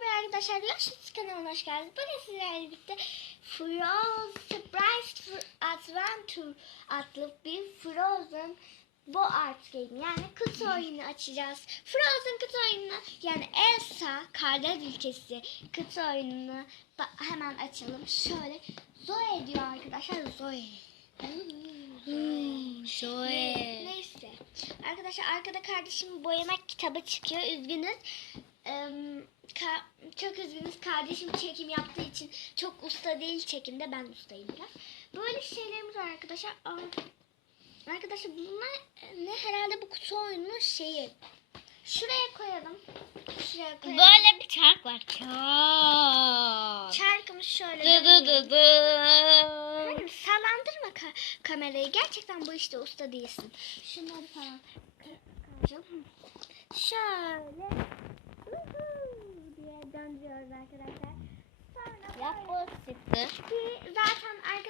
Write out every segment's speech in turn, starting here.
Merhaba arkadaşlar, Laşıt kanalına hoş geldiniz. Bugün sizlerle birlikte Frozen Surprise Adventure adlı bir Frozen Bo Art Game yani kutu oyunu açacağız. Frozen kutu oyunu yani Elsa Karlar Ülkesi kutu oyununu hemen açalım. Şöyle Zoe diyor arkadaşlar Zoe. Zoe. Neyse. Arkadaşlar arkada kardeşim boyamak kitabı çıkıyor. Üzgünüz. Ka- çok üzgünüz. Kardeşim çekim yaptığı için çok usta değil çekimde. Ben ustayım biraz. Böyle şeylerimiz var arkadaşlar. Aa, arkadaşlar bunlar e, ne herhalde bu kutu oyununun şeyi. Şuraya koyalım. Şuraya koyalım. Böyle bir çark var. Çark. Çarkımız şöyle. Dı dı dı dı. Hayır, sallandırma ka- kamerayı. Gerçekten bu işte usta değilsin. Şunları falan. Şöyle. Uhu diye döndürüyoruz arkadaşlar. Sonra Yapboz çıktı.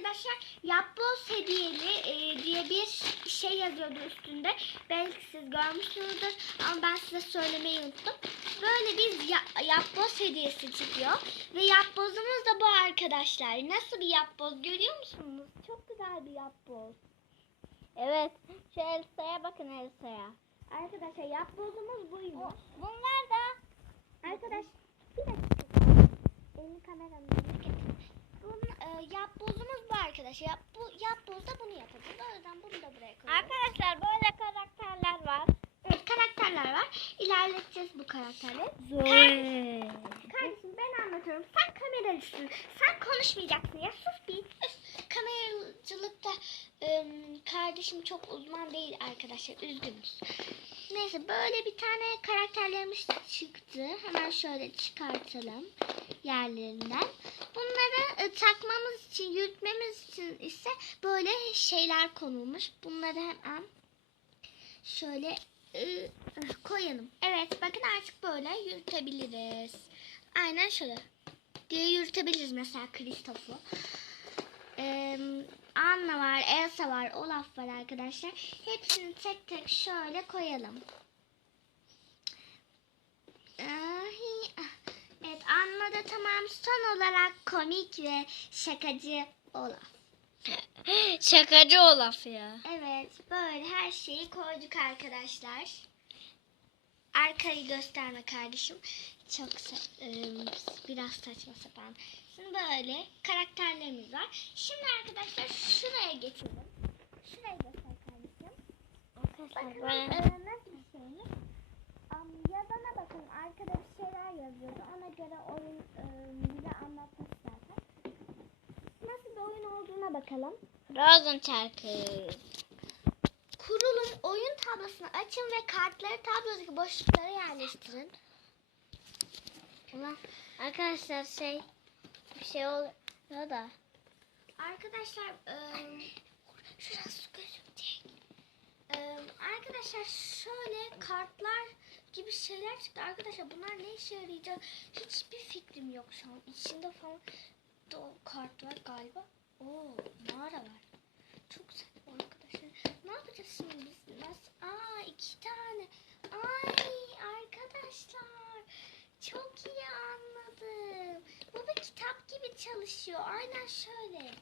Arkadaşlar yapboz hediyeli e, diye bir şey yazıyordu üstünde. Belki siz görmüşsünüzdür ama ben size söylemeyi unuttum. Böyle bir ya- yapboz hediyesi çıkıyor. Ve yapbozumuz da bu arkadaşlar. Nasıl bir yapboz görüyor musunuz? Çok güzel bir yapboz. Evet. Şu Elsa'ya bakın Elsa'ya. Arkadaşlar yapbozumuz buymuş. Bunlar da Arkadaş bir dakika. Önüne getir. Bunun e, yapbozumuz bu arkadaşlar. Yap, bu yapbozda bunu yapacağız. O yüzden bunu da buraya koyuyoruz. arkadaşlar böyle karakterler var. Evet karakterler var. İlerleteceğiz bu karakterleri. Zoe. Kardeşim ben anlatıyorum. Sen kameracısın. Sen konuşmayacaksın ya. Sus bir. Kameracılıkta ım, kardeşim çok uzman değil arkadaşlar. Üzgünüz. Neyse böyle bir tane karakterlerimiz çıktı. Hemen şöyle çıkartalım yerlerinden. Bunları e, takmamız için, yürütmemiz için ise böyle şeyler konulmuş. Bunları hemen şöyle e, koyalım. Evet bakın artık böyle yürütebiliriz. Aynen şöyle diye yürütebiliriz mesela Kristof'u. Ee, Anna var, Elsa var, Olaf var arkadaşlar. Hepsini tek tek şöyle koyalım. Ahi, ah. Evet Anna da tamam son olarak komik ve şakacı Olaf. Şakacı Olaf ya. Evet, böyle her şeyi koyduk arkadaşlar. Arkayı gösterme kardeşim. Çok ım, biraz saçma sapan. Şimdi böyle karakterlerimiz var. Şimdi arkadaşlar şuraya geçelim. Şuraya göster kardeşim. Bakın Arkadaşlar e, böyle. nasıl bir şeymiş? Yazana bakın. Arkada bir şeyler yazıyordu. Ona göre oyun ım, bize anlatmış zaten. Nasıl bir oyun olduğuna bakalım. Frozen çarkı. Kurulum oyun tablosunu açın ve kartları tablodaki boşluklara yerleştirin. Ulan arkadaşlar şey bir şey oluyor da. Arkadaşlar ıı, şurası gözükecek. Iı, arkadaşlar şöyle kartlar gibi şeyler çıktı. Arkadaşlar bunlar ne işe yarayacak hiçbir fikrim yok şu an. İçinde falan kart var galiba. Oo mağara var. Çok saçma arkadaşlar. Ne yapacağız şimdi biz? Nasıl? Aa iki tane. Ay arkadaşlar. Çok iyi anladım. Bu bir kitap gibi çalışıyor. Aynen şöyle.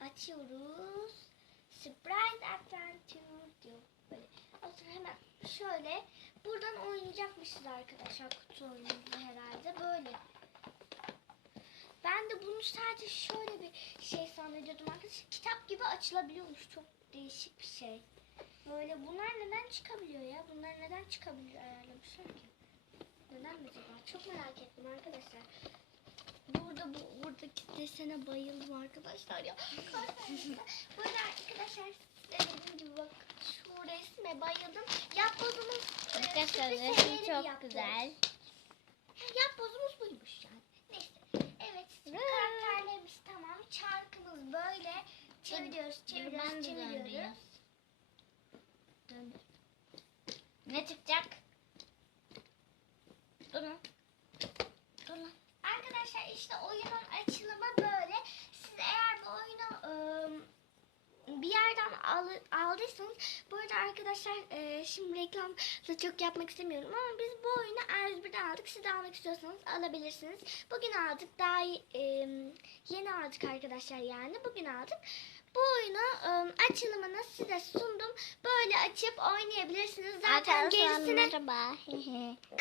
Açıyoruz. Surprise Adventure diyor. Böyle. O zaman hemen şöyle. Buradan oynayacakmışız arkadaşlar kutu oyunumuzu herhalde. Böyle. Ben de bunu sadece şöyle bir şey zannediyordum arkadaşlar. Kitap gibi açılabiliyormuş. Çok değişik bir şey. Böyle bunlar neden çıkabiliyor ya? Bunlar neden çıkabiliyor ayarlamışlar ki? Neden acaba? Çok merak ettim arkadaşlar. Burada bu buradaki desene bayıldım arkadaşlar ya. Burada arkadaşlar dediğim gibi bak şu resme bayıldım. Yapbozumuz Arkadaşlar resim çok yapboz. güzel. Yapbozumuz buymuş yani. Karakterlerimiz tamam. Çarkımız böyle. Çeviriyoruz, çeviriyoruz, çeviriyoruz. Döndür. Ne çıkacak? Durun. Durun. Arkadaşlar işte oyunun açılımı böyle. Siz eğer bu oyunu ım, bir yerden al- aldıysanız bu arada arkadaşlar e, şimdi reklam da çok yapmak istemiyorum ama biz bu oyunu R101'den aldık. Siz de almak istiyorsanız alabilirsiniz. Bugün aldık. Daha e, yeni aldık arkadaşlar yani. Bugün aldık. Bu oyunu e, açılımını size sundum. Böyle açıp oynayabilirsiniz. Zaten gerisini merhaba.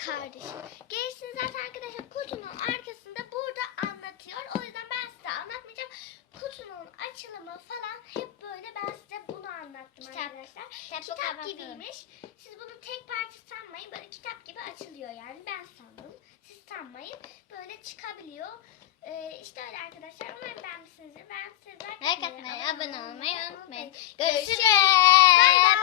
kardeşim. Gerisini zaten arkadaşlar kutunun arkasında burada anlatıyor. O yüzden ben size anlatmayacağım. Kutunun açılımı falan hep böyle ben size bunu anlattım Kitap. arkadaşlar. Kitap Kitap gibiymiş. Siz bunu tek parça sanmayın. Böyle kitap gibi açılıyor yani. Ben sandım. Siz sanmayın. Böyle çıkabiliyor. Ee, işte öyle arkadaşlar. Umarım beğenmişsinizdir. Ben sizler Like atmayı, abone olmayı unutmayın. Görüşürüz.